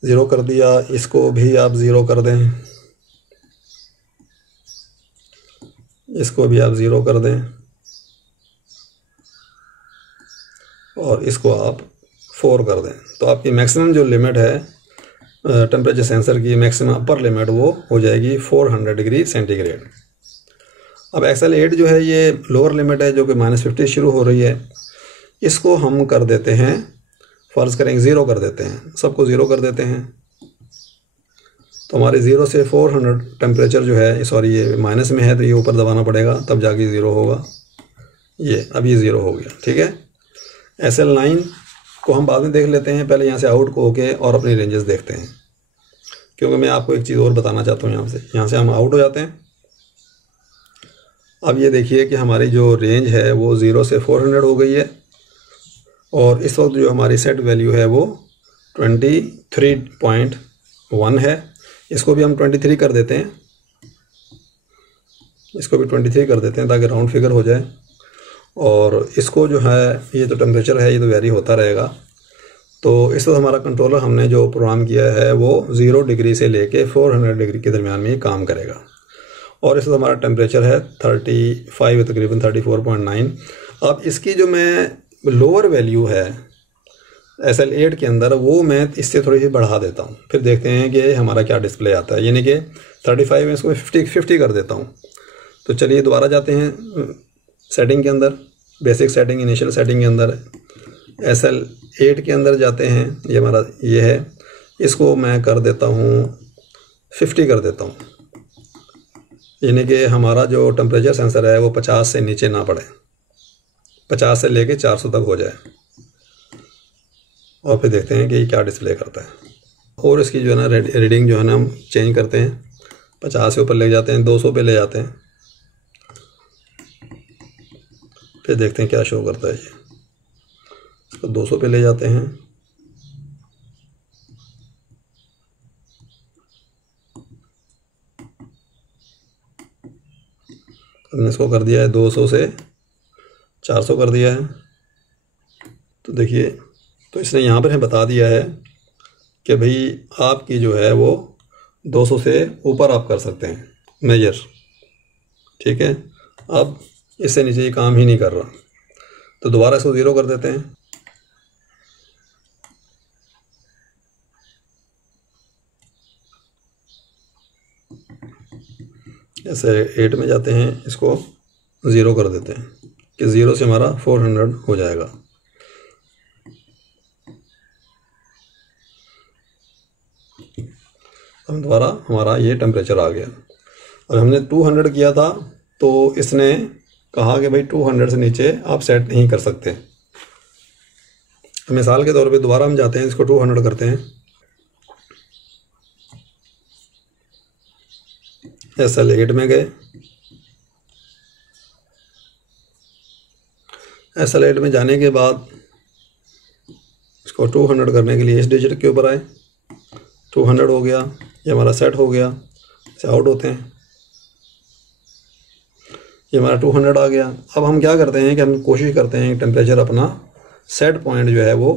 0 कर दिया। इसको भी आप 0 कर दें, इसको भी आप 0 कर दें, और इसको आप 4 कर दें। तो आपकी मैक्सिमम जो लिमिट है टेम्परेचर सेंसर की, मैक्सिमम अपर लिमिट वो हो जाएगी 400 डिग्री सेंटीग्रेड। अब SL8 जो है ये लोअर लिमिट है, जो कि -50 शुरू हो रही है। इसको हम कर देते हैं, फ़र्ज़ करेंगे 0 कर देते हैं, सबको 0 कर देते हैं। तो हमारे 0 से 400 टेम्परेचर जो है, सॉरी ये माइनस में है तो ये ऊपर दबाना पड़ेगा, तब जाके 0 होगा। ये अब ये 0 हो गया, ठीक है। SL9 को हम बाद में देख लेते हैं, पहले यहाँ से आउट को होके और अपनी रेंजेस देखते हैं क्योंकि मैं आपको एक चीज़ और बताना चाहता हूँ। यहाँ से हम आउट हो जाते हैं। अब ये देखिए कि हमारी जो रेंज है वो 0 से 400 हो गई है, और इस वक्त जो हमारी सेट वैल्यू है वो 23.1 है। इसको भी हम 23 कर देते हैं, इसको भी 23 कर देते हैं ताकि राउंड फिगर हो जाए। और इसको जो है, ये तो टेम्परेचर है, ये तो वेरी होता रहेगा। तो इस वक्त हमारा कंट्रोलर हमने जो प्रोग्राम किया है वो 0 डिग्री से लेके 400 डिग्री के दरमियान में काम करेगा। और इस वक्त हमारा टेम्परेचर है 35, तकरीबन 34.9। अब इसकी जो मैं लोअर वैल्यू है SL8 के अंदर, वो मैं इससे थोड़ी सी बढ़ा देता हूँ, फिर देखते हैं कि हमारा क्या डिस्प्ले आता है। यानी कि 35 में इसको 50 कर देता हूँ। तो चलिए दोबारा जाते हैं सेटिंग के अंदर, बेसिक सेटिंग, इनिशियल सेटिंग के अंदर SL8 के अंदर जाते हैं। ये हमारा ये है, इसको मैं कर देता हूँ 50 कर देता हूँ, यानी कि हमारा जो टेम्परेचर सेंसर है वो 50 से नीचे ना पड़े, 50 से लेके 400 तक हो जाए। और फिर देखते हैं कि क्या डिस्प्ले करता है। और इसकी जो है ना रीडिंग जो है ना हम चेंज करते हैं, 50 से ऊपर ले जाते हैं, 200 पे ले जाते हैं, फिर देखते हैं क्या शो करता है। ये इसको 200 पे ले जाते हैं, हमने इसको कर दिया है 200 से 400 कर दिया है। तो देखिए, तो इसने यहाँ पर बता दिया है कि भाई आपकी जो है वो 200 से ऊपर आप कर सकते हैं मेजर, ठीक है। अब इससे नीचे ये काम ही नहीं कर रहा, तो दोबारा इसको 0 कर देते हैं। ऐसे 8 में जाते हैं, इसको 0 कर देते हैं कि 0 से हमारा 400 हो जाएगा। अब दोबारा हमारा ये टेम्परेचर आ गया। अब हमने 200 किया था, तो इसने कहा कि भाई 200 से नीचे आप सेट नहीं कर सकते। मिसाल के तौर पे दोबारा हम जाते हैं, इसको 200 करते हैं, SL8 में गए, SL8 में जाने के बाद इसको 200 करने के लिए इस डिजिट के ऊपर आए, 200 हो गया, ये हमारा सेट हो गया। इसे आउट होते हैं, ये हमारा 200 आ गया। अब हम क्या करते हैं कि हम कोशिश करते हैं टेम्परेचर अपना सेट पॉइंट जो है वो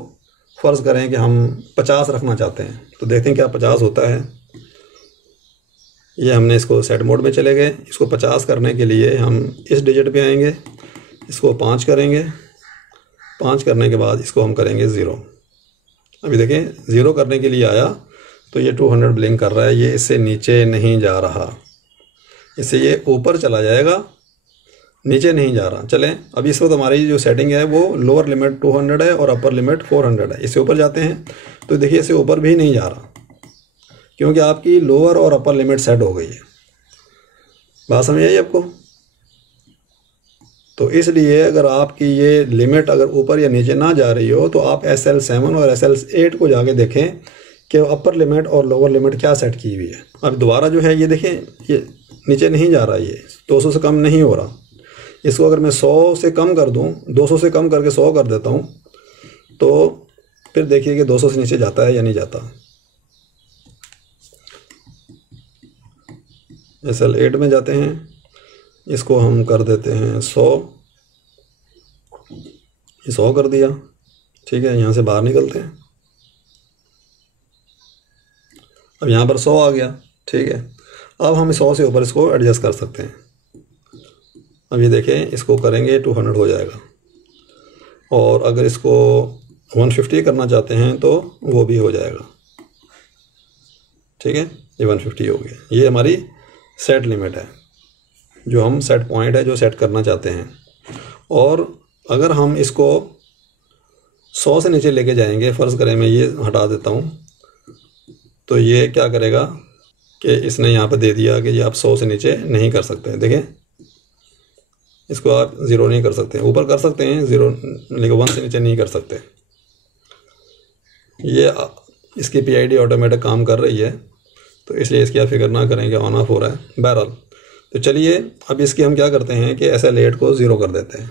फ़र्ज़ करें कि हम 50 रखना चाहते हैं, तो देखते हैं क्या 50 होता है। ये हमने इसको सेट मोड में चले गए। इसको 50 करने के लिए हम इस डिजिट पे आएंगे, इसको 5 करेंगे, 5 करने के बाद इसको हम करेंगे 0। अभी देखें 0 करने के लिए आया तो ये 200 ब्लिंक कर रहा है, ये इससे नीचे नहीं जा रहा, इससे ये ऊपर चला जाएगा, नीचे नहीं जा रहा। चलें, अभी इस वक्त हमारी जो सेटिंग है वो लोअर लिमिट 200 है और अपर लिमिट 400 है। इससे ऊपर जाते हैं तो देखिए इससे ऊपर भी नहीं जा रहा, क्योंकि आपकी लोअर और अपर लिमिट सेट हो गई है। बात समझ आई आपको? तो इसलिए अगर आपकी ये लिमिट अगर ऊपर या नीचे ना जा रही हो तो आप SL7 और SL8 को जाके देखें कि अपर लिमिट और लोअर लिमिट क्या सेट की हुई है। अब दोबारा जो है ये देखें, ये नीचे नहीं जा रहा, ये 200 से कम नहीं हो रहा। इसको अगर मैं 100 से कम कर दूं, 200 से कम करके 100 कर देता हूं, तो फिर देखिए कि 200 से नीचे जाता है या नहीं जाता। SL8 में जाते हैं, इसको हम कर देते हैं 100, ये 100 कर दिया, ठीक है। यहाँ से बाहर निकलते हैं, अब यहाँ पर 100 आ गया, ठीक है। अब हम 100 से ऊपर इसको एडजस्ट कर सकते हैं। अब ये देखें, इसको करेंगे 200 हो जाएगा, और अगर इसको 150 करना चाहते हैं तो वो भी हो जाएगा, ठीक है। ये 150 हो गया। ये हमारी सेट लिमिट है, जो हम सेट पॉइंट है जो सेट करना चाहते हैं। और अगर हम इसको 100 से नीचे लेके जाएंगे, फ़र्ज़ करें मैं ये हटा देता हूँ, तो ये क्या करेगा कि इसने यहाँ पर दे दिया कि ये आप 100 से नीचे नहीं कर सकते। देखें, इसको आप 0 नहीं कर सकते, ऊपर कर सकते हैं 0, लेकिन 1 से नीचे नहीं कर सकते। ये इसकी PID ऑटोमेटिक काम कर रही है, तो इसलिए इसकी आप फिक्र ना करें कि ऑन ऑफ हो रहा है। बहरहाल तो चलिए अब इसकी हम क्या करते हैं कि SL8 को 0 कर देते हैं।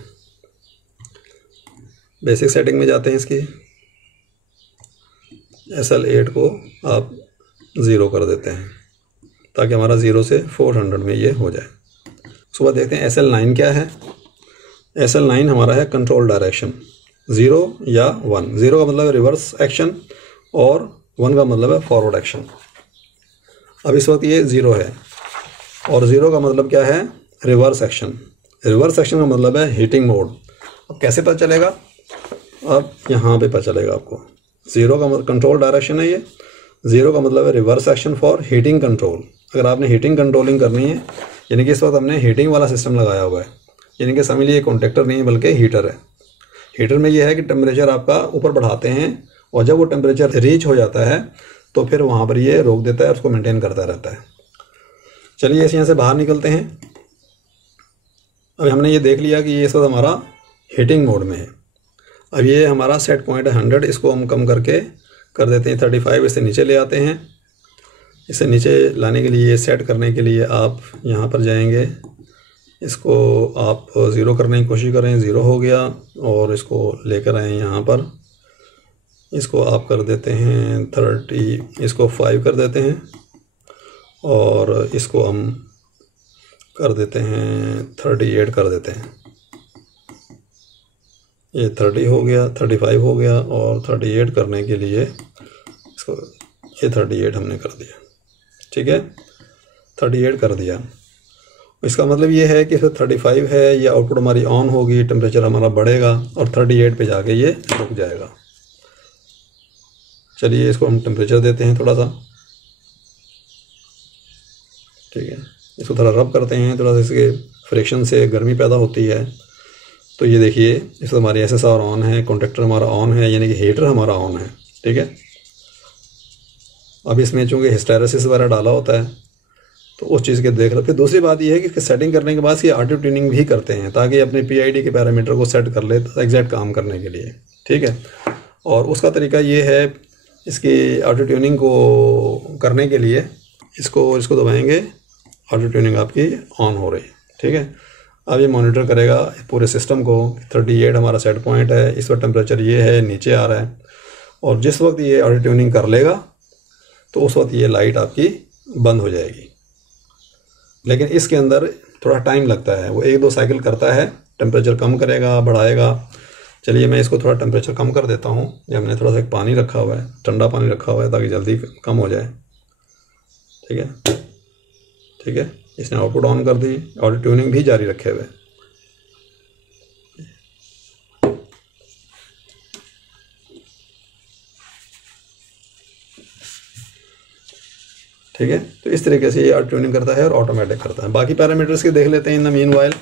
बेसिक सेटिंग में जाते हैं, इसकी SL8 को आप 0 कर देते हैं ताकि हमारा 0 से 400 में ये हो जाए। उसके बाद देखते हैं SL9 क्या है। SL9 हमारा है कंट्रोल डायरेक्शन, 0 या 1। 0 का मतलब है रिवर्स एक्शन और 1 का मतलब है फॉरवर्ड एक्शन। अब इस वक्त ये 0 है और 0 का मतलब क्या है, रिवर्स एक्शन। रिवर्स एक्शन का मतलब है हीटिंग मोड। अब कैसे पता चलेगा, अब यहाँ पे पता चलेगा आपको। 0 का मतलब कंट्रोल डायरेक्शन है, ये 0 का मतलब है reverse action for heating control. अगर आपने हीटिंग कंट्रोलिंग करनी है, यानी कि इस वक्त हमने हीटिंग वाला सिस्टम लगाया हुआ है, यानी कि समझ लीजिए कॉन्टेक्टर नहीं है बल्कि हीटर है। हीटर में ये है कि टेम्परेचर आपका ऊपर बढ़ाते हैं और जब वो टेम्परेचर रीच हो जाता है तो फिर वहाँ पर ये रोक देता है, उसको मेंटेन करता रहता है। चलिए इस यहाँ से बाहर निकलते हैं। अब हमने ये देख लिया कि ये इस वक्त हमारा हीटिंग मोड में है। अब ये हमारा सेट पॉइंट है 100, इसको हम कम करके कर देते हैं 35, इससे नीचे ले आते हैं। इसे नीचे लाने के लिए, सेट करने के लिए आप यहाँ पर जाएंगे, इसको आप 0 करने की कोशिश करें, 0 हो गया। और इसको लेकर आए यहाँ पर, इसको आप कर देते हैं 30, इसको 5 कर देते हैं और इसको हम कर देते हैं 38 कर देते हैं। ये 30 हो गया, 35 हो गया और 38 करने के लिए इसको ये 38 हमने कर दिया। ठीक है, 38 कर दिया। इसका मतलब ये है कि फिर 35 है, ये आउटपुट हमारी ऑन होगी, टेम्परेचर हमारा बढ़ेगा और 38 पे जाके ये रुक जाएगा। चलिए इसको हम टेम्परेचर देते हैं थोड़ा सा। ठीक है, इसको थोड़ा रब करते हैं, थोड़ा सा इसके फ्रिक्शन से गर्मी पैदा होती है। तो ये देखिए इसमें हमारी SSR ऑन है, कॉन्टेक्टर हमारा ऑन है, यानी कि हीटर हमारा ऑन है। ठीक है, अब इसमें चूँकि हिस्टेरेसिस वगैरह डाला होता है तो उस चीज़ के देख रहे। फिर दूसरी बात ये है कि इसकी सेटिंग करने के बाद ये ऑटो ट्यूनिंग भी करते हैं ताकि अपने PID के पैरामीटर को सेट कर ले एग्जैक्ट काम करने के लिए। ठीक है, और उसका तरीका ये है, इसकी ऑटो ट्यूनिंग को करने के लिए इसको दबाएंगे, ऑटो ट्यूनिंग आपकी ऑन हो रही। ठीक है, अब ये मॉनिटर करेगा पूरे सिस्टम को। 38 हमारा सेट पॉइंट है, इस वक्त टेम्परेचर ये है, नीचे आ रहा है। और जिस वक्त ये ऑटो ट्यूनिंग कर लेगा तो उस वक्त ये लाइट आपकी बंद हो जाएगी। लेकिन इसके अंदर थोड़ा टाइम लगता है, वो 1-2 साइकिल करता है, टेम्परेचर कम करेगा, बढ़ाएगा। चलिए मैं इसको थोड़ा टेम्परेचर कम कर देता हूँ। ये हमने थोड़ा सा एक पानी रखा हुआ है, ठंडा पानी रखा हुआ है ताकि जल्दी कम हो जाए। ठीक है, ठीक है, इसने आउटपुट ऑन कर दी, ऑटो ट्यूनिंग भी जारी रखे हुए। ठीक है, तो इस तरीके से ये ऑटो ट्यूनिंग करता है और ऑटोमेटिक करता है। बाकी पैरामीटर्स के देख लेते हैं इन द मीनवाइल।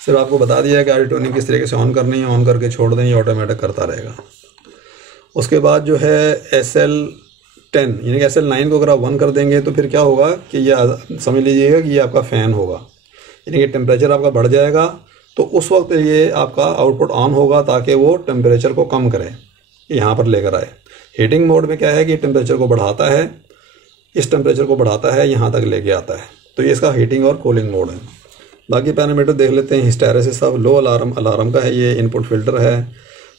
सिर्फ आपको बता दिया है कि ऑटो ट्यूनिंग किस तरीके से ऑन करनी है, ऑन करके छोड़ दें, ये ऑटोमेटिक करता रहेगा। उसके बाद जो है SL10 यानी कि SL9 को अगर आप 1 कर देंगे तो फिर क्या होगा कि ये समझ लीजिएगा कि ये आपका फ़ैन होगा, यानी कि टेम्परेचर आपका बढ़ जाएगा। तो उस वक्त ये आपका आउटपुट ऑन होगा ताकि वो टेम्परेचर को कम करे, यहाँ पर लेकर आए। हीटिंग मोड में क्या है कि टेम्परेचर को बढ़ाता है, इस टेम्परेचर को बढ़ाता है, यहाँ तक लेके आता है। तो ये इसका हीटिंग और कूलिंग मोड है। बाकी पैरामीटर देख लेते हैं। हिस्टेरेसिस ऑफ लो अलार्म का है, ये इनपुट फिल्टर है।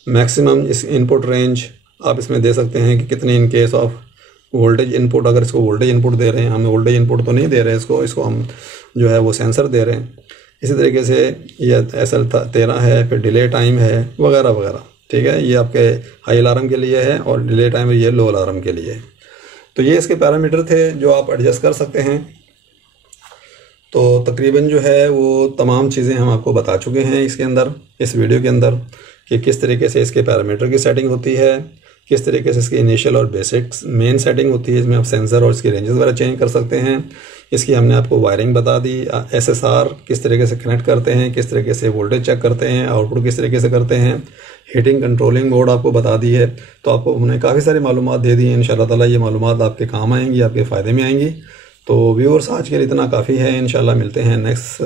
मैक्सिमम इस इनपुट रेंज आप इसमें दे सकते हैं कि कितने in case of voltage input, अगर इसको वोल्टेज इनपुट दे रहे हैं, हम वोल्टेज इनपुट तो नहीं दे रहे हैं इसको हम जो है वो सेंसर दे रहे हैं। इसी तरीके से ये SL13 है, फिर डिले टाइम है वगैरह वगैरह। ठीक है, ये आपके हाई अलार्म के लिए है और डिले टाइम ये लो अलार्म के लिए। तो ये इसके पैरामीटर थे जो आप एडजस्ट कर सकते हैं। तो तकरीबन जो है वो तमाम चीज़ें हम आपको बता चुके हैं इसके अंदर, इस वीडियो के अंदर, कि किस तरीके से इसके पैरामीटर की सेटिंग होती है, किस तरीके से इसकी इनिशियल और बेसिक मेन सेटिंग होती है। इसमें आप सेंसर और इसकी रेंजेस वगैरह चेंज कर सकते हैं। इसकी हमने आपको वायरिंग बता दी, SSR किस तरीके से कनेक्ट करते हैं, किस तरीके से वोल्टेज चेक करते हैं, आउटपुट किस तरीके से करते हैं, हीटिंग कंट्रोलिंग मोड आपको बता दी है। तो आपको हमने काफ़ी सारी मालूमात दे दी हैं। इंशाल्लाह ताला ये मालूमात आपके काम आएंगी, आपके फ़ायदे में आएंगी। तो व्यूअर्स आज के लिए इतना काफ़ी है। इंशाल्लाह मिलते हैं नेक्स्ट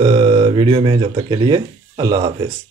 वीडियो में। जब तक के लिए अल्लाह हाफिज़।